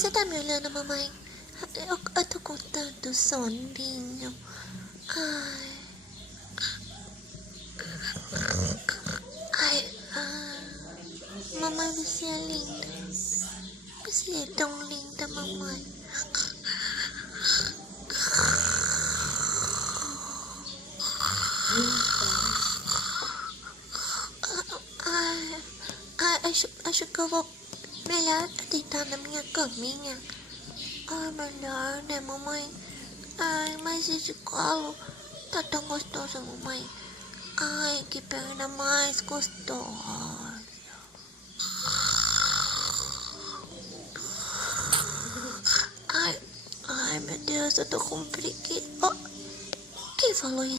você tá me olhando, mamãe? Eu tô com tanto soninho. Ai. Mamãe, você é linda. Você é tão linda, mamãe. Acho que eu vou melhor deitar na minha caminha. Melhor, né, mamãe? Mas esse colo tá tão gostoso, mamãe. Que perna mais gostosa. Meu Deus, eu tô com preguiça. Quem falou isso?